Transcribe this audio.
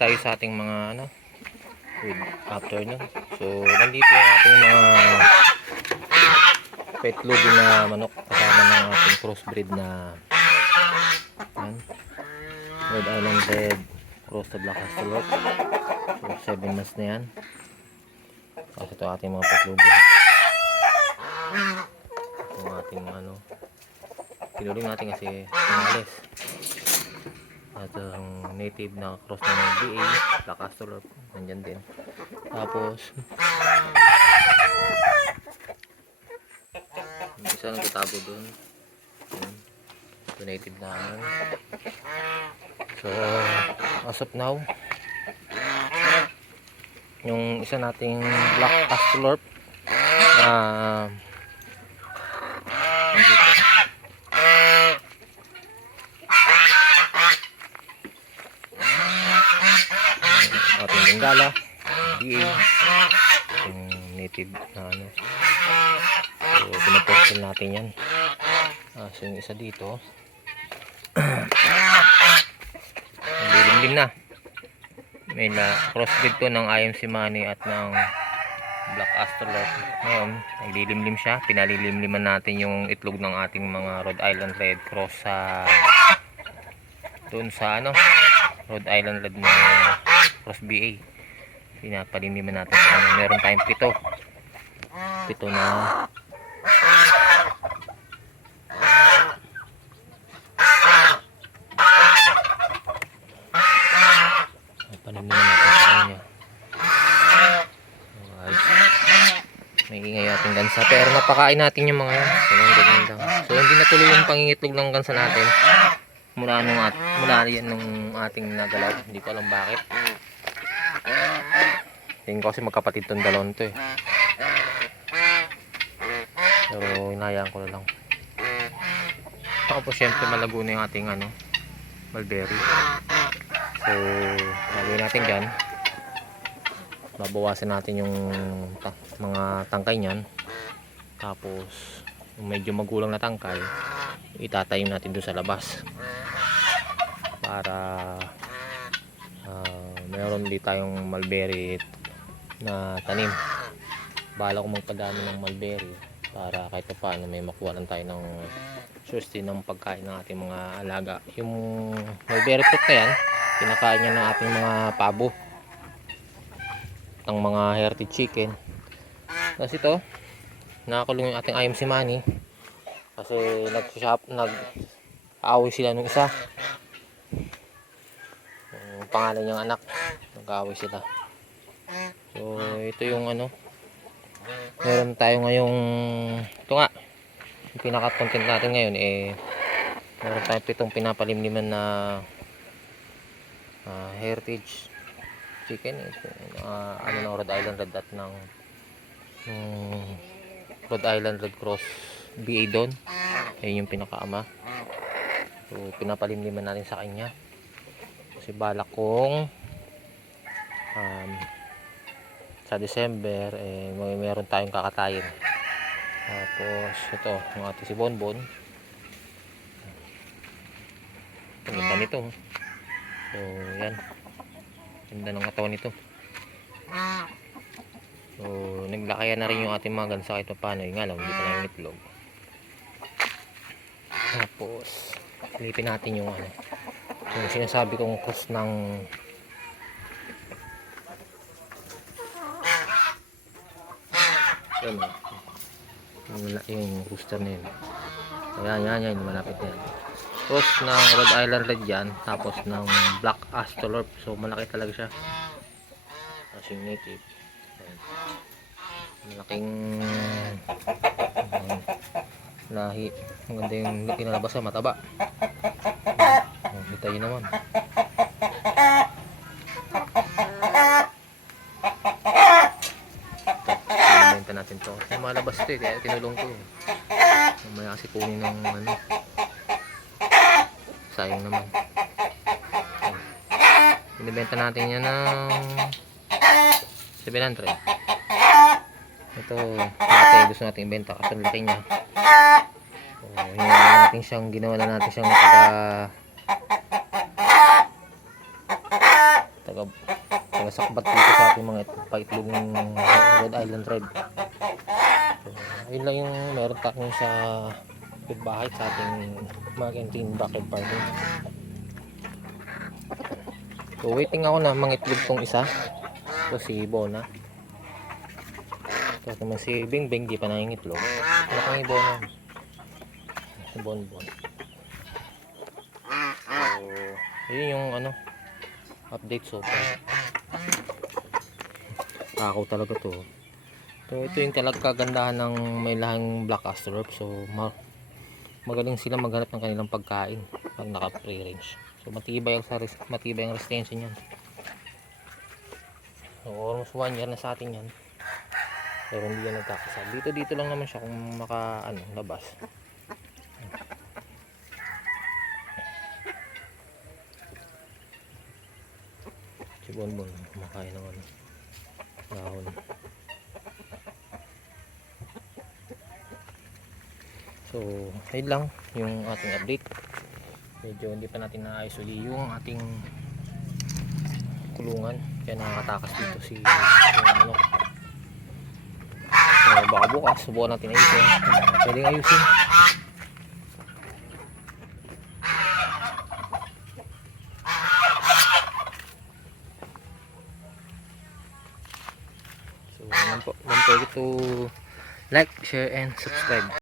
tayo sa ating mga ano good afternoon. So nandito yung ating mga pet loading na manok kasama ng ating crossbreed na yan, Red Island Red Cross to Black Astrolot. So 7 months na yan. Tapos ito ating mga pet loading. Ito ating ano tinuloy natin kasi umalis. At ang native na cross ng BA, Black Astrolot, nandyan din. Tapos, yung isa nagtatago doon. Yun. Ito native na ano. So, as of now, yung isa nating Black Astrolot na nandito. ating Bengala, DA, yung native na ano. So, pinapostal natin yan. Ah, so, yung isa dito, naglilimlim na. May na crossbreed to ng IMC Money at ng Black Astrolot. Ngayon, naglilimlim siya. Pinalilimliman natin yung itlog ng ating mga Rhode Island Red Cross sa doon sa ano Rhode Island Red na Cross BA. Pinapalimliman natin sa ano. Meron tayong pito. Pito na Palimliman natin sa kanya. Alright. May ingay ating gansa. Pero napakain natin yung mga yan. So. So, hindi natuloy yung pangingitlog ng gansa natin. Mula nung at mula yan nung ating nagalaw. Hindi ko alam bakit. Tingin ko kasi magkapatid tong dalawang to eh. Pero inayaan ko na lang. Tapos syempre malago na yung ating ano, mulberry. So, gagawin natin dyan. Babawasan natin yung ta- mga tangkay niyan. Tapos, yung medyo magulang na tangkay, itatayo natin doon sa labas. Para ah, meron din tayong mulberry na tanim. Bala ko magpadami ng mulberry para kahit pa paano may makuha lang tayo ng sustain ng pagkain ng ating mga alaga. Yung mulberry fruit na yan, pinakain niya ng ating mga pabo ng mga healthy chicken tapos ito nakakulong yung ating IMC money kasi nag-shop nag aaway sila nung isa yung pangalan niyang anak nag-aaway sila so ito yung ano. Meron tayo ngayong ito nga yung pinaka content natin ngayon eh meron tayong pitong pinapalimliman na ah, heritage chicken ah, ano ng Rhode Island Red at ng ng Rhode Island Red Cross BA doon ayun yung pinakaama. So pinapalimliman natin sa kanya. Kasi balak kong um, sa December eh may meron tayong kakatayin. Tapos ito yung ating si Bonbon. Ang ganda nito oh. so yan. Ganda ng katawan nito. So naglakayan na rin yung ating mga gansa kahit pa paano yung nga lang hindi pa na yung itlog. Tapos silipin natin yung ano. Yung sinasabi kong cross ng yan o yung, yung rooster na yun. So, yan yan malapit na yan. Cross ng Rhode Island Red yan tapos ng Black Astrolorp. So malaki talaga siya. Tapos yung native. Ayan. malaking ayan, lahi. Maganda yung pinalabas sa mataba. Oh, kita yun naman Binibenta natin to. Kasi malabas ito eh, kaya tinulong ko eh. Mamaya kasi kunin ng ano. Sayang naman. Binibenta natin yan ng 700. Ito, dati gusto natin ibenta kasi ang laki niya. So, hinala natin siyang, ginawa na natin siyang taga, taga sakbat dito sa ating mga it- paitlog ng Rhode Island Red. So, ayun lang yung meron tayong sa bahay sa ating mga canteen bucket farming. So waiting ako na mangitlog tong isa. Ito si Bona. Ito naman si Bing Bing di pa nangingitlog. Wala kang Bona. Si Bon Bon. So, yun yung ano update so far. Takaw talaga to. So ito yung talagang kagandahan ng may lahing black astrolop. So ma magaling sila maghanap ng kanilang pagkain pag naka free range. So matibay ang matibay ang resistensya niyan. So almost one year na sa atin yan. Pero hindi yan nagkakasal. Dito dito lang naman siya kung maka ano labas. Si Bonbon kumakain ng ano dahon. So, ayun lang yung ating update. Medyo hindi pa natin naayos uli yung ating kulungan. Kaya nakakatakas dito si yung manok. So, baka bukas, subukan natin ayusin. Pwedeng ayusin. Forget to like, share, and subscribe.